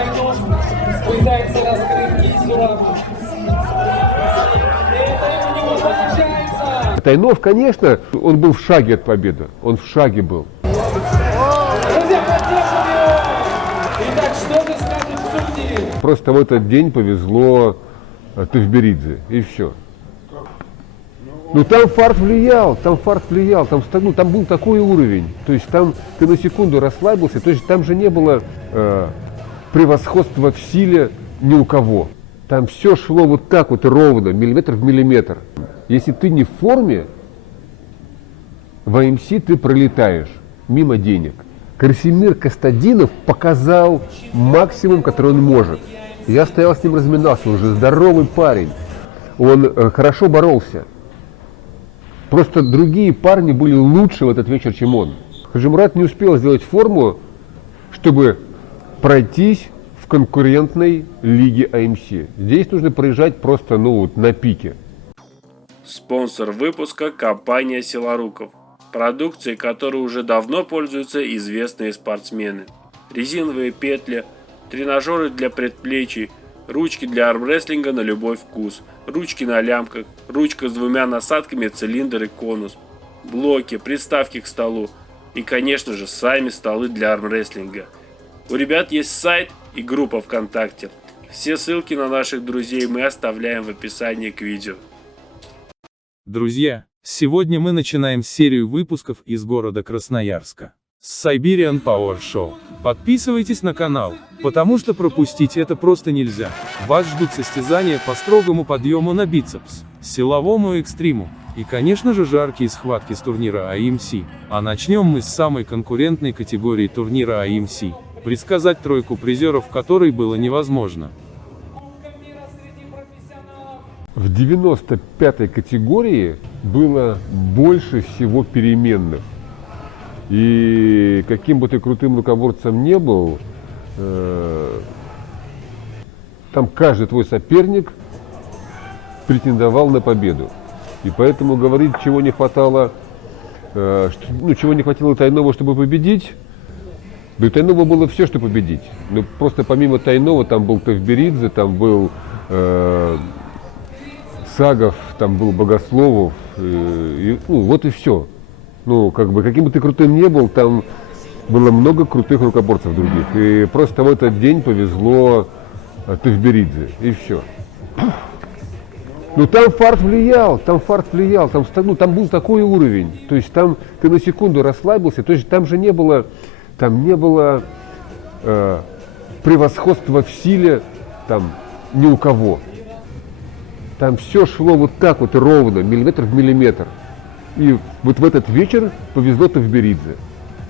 Тайнов пытается раскрыть кисть Урану. Это у него получается. Тайнов, конечно, он был в шаге от победы. Он в шаге был. Друзья, поддержим его. Итак, что же скажут судьи? Просто в этот день повезло Тавберидзе, и все. Ну там фарт влиял, там был такой уровень. То есть там ты на секунду расслабился, то есть там же не было превосходства в силе ни у кого. Там все шло вот так вот ровно, миллиметр в миллиметр. Если ты не в форме, в АМС ты пролетаешь мимо денег. Красимир Костадинов показал максимум, который он может. Я стоял с ним, разминался, он же здоровый парень. Он хорошо боролся. Просто другие парни были лучше в этот вечер, чем он. Хаджимурат не успел сделать форму, чтобы пройтись в конкурентной лиге АМС. Здесь нужно проезжать просто на пике. Спонсор выпуска – компания Силаруков, продукцией которой уже давно пользуются известные спортсмены. Резиновые петли, тренажеры для предплечий, ручки для армрестлинга на любой вкус, ручки на лямках, ручка с двумя насадками, цилиндр и конус, блоки, приставки к столу и, конечно же, сами столы для армрестлинга. У ребят есть сайт и группа ВКонтакте. Все ссылки на наших друзей мы оставляем в описании к видео. Друзья, сегодня мы начинаем серию выпусков из города Красноярска. С Siberian Power Show. Подписывайтесь на канал, потому что пропустить это просто нельзя. Вас ждут состязания по строгому подъему на бицепс, силовому экстриму и, конечно же, жаркие схватки с турнира АМС. А начнем мы с самой конкурентной категории турнира АМС. Предсказать тройку призеров которой было невозможно. В 95-й категории было больше всего переменных. И каким бы ты крутым рукоборцем не был, там каждый твой соперник претендовал на победу. И поэтому говорить, чего не хватало, чего не хватило Тайнова, чтобы победить, да у Тайнова было все, что победить. Но просто помимо Тайнова там был Тавберидзе, там был Сагов, там был Богословов, вот и все. Каким бы ты крутым не был, там было много крутых рукоборцев других. И просто в этот день повезло Тавберидзе, и все. Там фарт влиял, там был такой уровень. То есть там ты на секунду расслабился, то есть там же не было превосходства в силе ни у кого. Там все шло вот так вот ровно, миллиметр в миллиметр. И вот в этот вечер повезло Тавберидзе.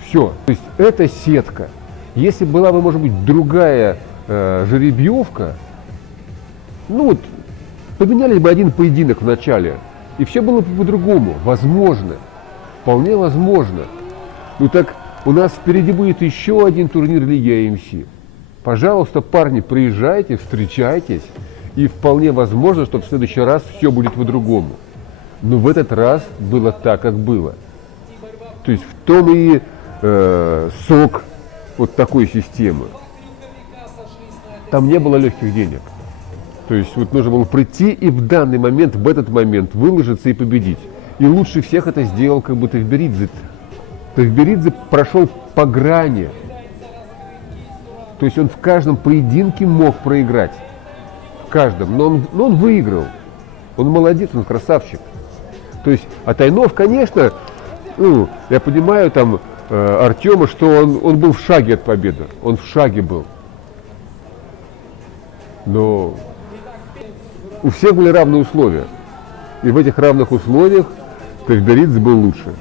Все. То есть это сетка. Если была бы, может быть, другая жеребьевка, поменяли бы один поединок в начале, и все было бы по-другому. Возможно. Вполне возможно. Так у нас впереди будет еще один турнир Лиги АМС. Пожалуйста, парни, приезжайте, встречайтесь. И вполне возможно, что в следующий раз все будет по-другому. Но в этот раз было так, как было. То есть в том и сок вот такой системы. Там не было легких денег. То есть нужно было прийти и в данный момент, в этот момент выложиться и победить. И лучше всех это сделал Тавберидзе. Тавберидзе прошел по грани. То есть он в каждом поединке мог проиграть. В каждом. Но он выиграл. Он молодец, он красавчик. То есть, а Тайнов, конечно, я понимаю Артема, что он был в шаге от победы. Он в шаге был. Но у всех были равные условия. И в этих равных условиях Тавберидзе был лучше.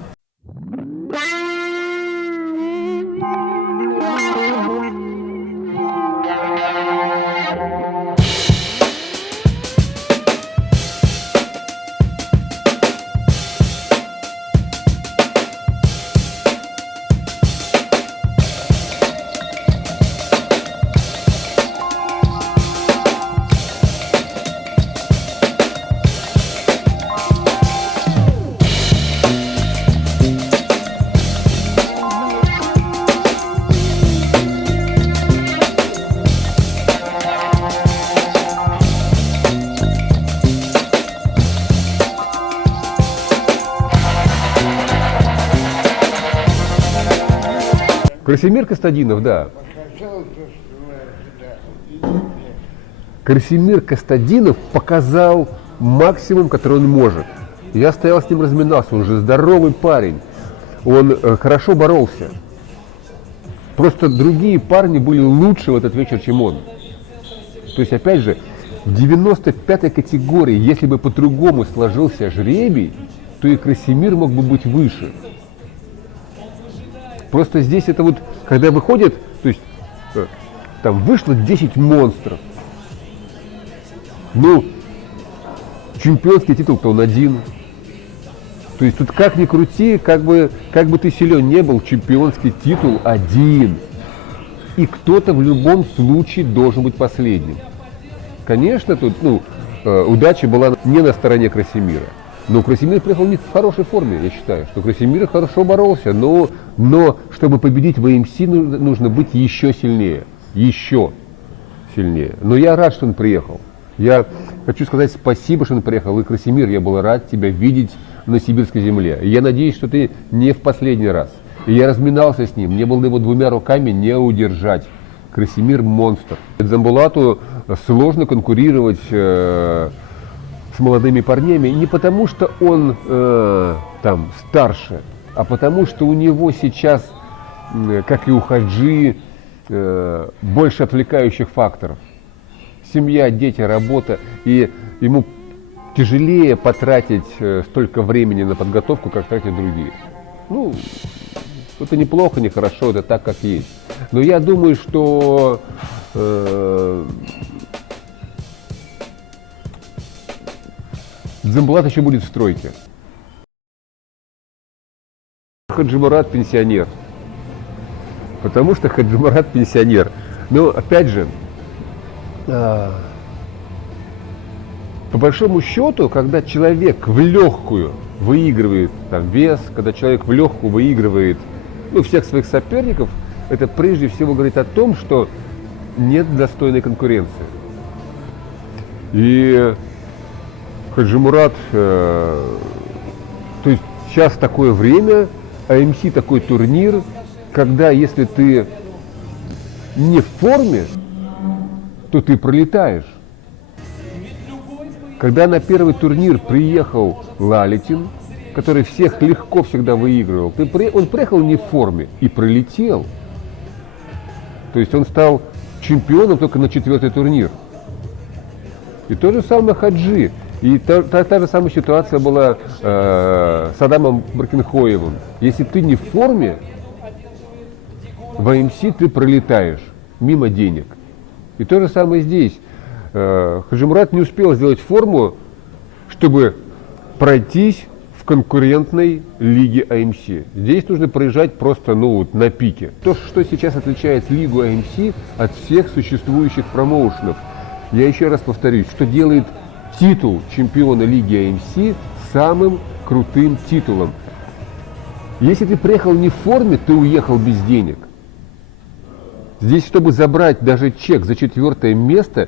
Красимир Костадинов, да. Красимир Костадинов показал максимум, который он может. Я стоял с ним, разминался, он же здоровый парень. Он хорошо боролся. Просто другие парни были лучше в этот вечер, чем он. То есть, опять же, в 95-й категории, если бы по-другому сложился жребий, то и Красимир мог бы быть выше. Просто здесь это вот, когда выходит, то есть, там вышло 10 монстров. Ну, чемпионский титул-то он один. То есть тут как ни крути, как бы ты силен не был, чемпионский титул один. И кто-то в любом случае должен быть последним. Конечно, тут удача была не на стороне Красимира. Но Красимир приехал не в хорошей форме, я считаю, что Красимир хорошо боролся, но чтобы победить в АМС, нужно быть еще сильнее. Еще сильнее. Но я рад, что он приехал. Я хочу сказать спасибо, что он приехал. И, Красимир, я был рад тебя видеть на сибирской земле. И я надеюсь, что ты не в последний раз. И я разминался с ним. Мне было его двумя руками не удержать. Красимир монстр. Дзамбулату сложно конкурировать с молодыми парнями. Не потому, что он там старше, а потому, что у него сейчас, как и у Хаджи, больше отвлекающих факторов. Семья, дети, работа, и ему тяжелее потратить столько времени на подготовку, как тратят другие. Ну, это неплохо, не хорошо, это так, как есть. Но я думаю, что Дзамбулат еще будет в стройке. Хаджимурат пенсионер. Потому что Хаджимурат пенсионер. Но опять же, по большому счету, когда человек в легкую выигрывает там, вес, когда человек в легкую выигрывает всех своих соперников, это прежде всего говорит о том, что нет достойной конкуренции. И Хаджимурат, то есть сейчас такое время, АМС такой турнир, когда если ты не в форме, то ты пролетаешь. Когда на первый турнир приехал Лалитин, который всех легко всегда выигрывал, он приехал не в форме и пролетел. То есть он стал чемпионом только на 4-й турнир. И то же самое Хаджи. И та же самая ситуация была с Адамом Баркинхоевым. Если ты не в форме, в АМС ты пролетаешь мимо денег. И то же самое здесь. Хаджимурат не успел сделать форму, чтобы пройтись в конкурентной лиге АМС. Здесь нужно проезжать просто на пике. То, что сейчас отличает лигу АМС от всех существующих промоушенов. Я еще раз повторюсь, что делает титул чемпиона лиги АМС самым крутым титулом. Если ты приехал не в форме, ты уехал без денег. Здесь, чтобы забрать даже чек за 4-е место,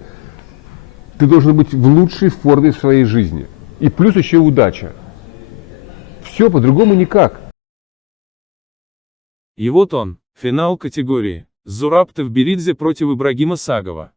ты должен быть в лучшей форме в своей жизни. И плюс еще удача. Все, по-другому никак. И вот он, финал категории. Зураб Тавберидзе против Ибрагима Сагова.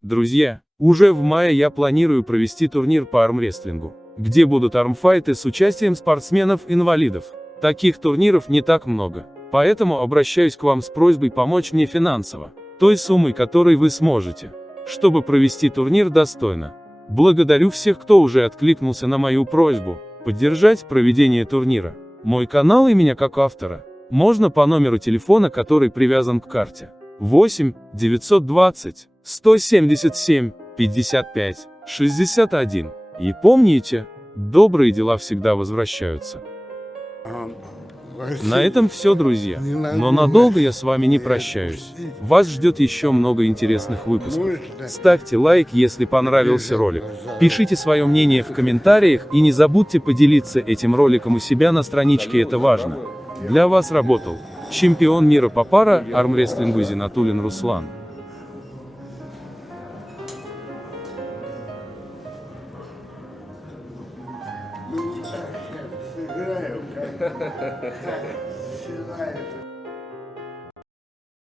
Друзья, уже в мае я планирую провести турнир по армрестлингу, где будут армфайты с участием спортсменов-инвалидов. Таких турниров не так много, поэтому обращаюсь к вам с просьбой помочь мне финансово, той суммой, которой вы сможете, чтобы провести турнир достойно. Благодарю всех, кто уже откликнулся на мою просьбу поддержать проведение турнира. Мой канал и меня как автора можно по номеру телефона, который привязан к карте. 8 920 177 55 61. И помните, добрые дела всегда возвращаются. На этом все, друзья. Но надолго я с вами не прощаюсь. Вас ждет еще много интересных выпусков. Ставьте лайк, если понравился ролик. Пишите свое мнение в комментариях и не забудьте поделиться этим роликом у себя на страничке, это важно. Для вас работал чемпион мира по пара армрестлингу Зинатуллин Руслан. Сыграю, как сыграю.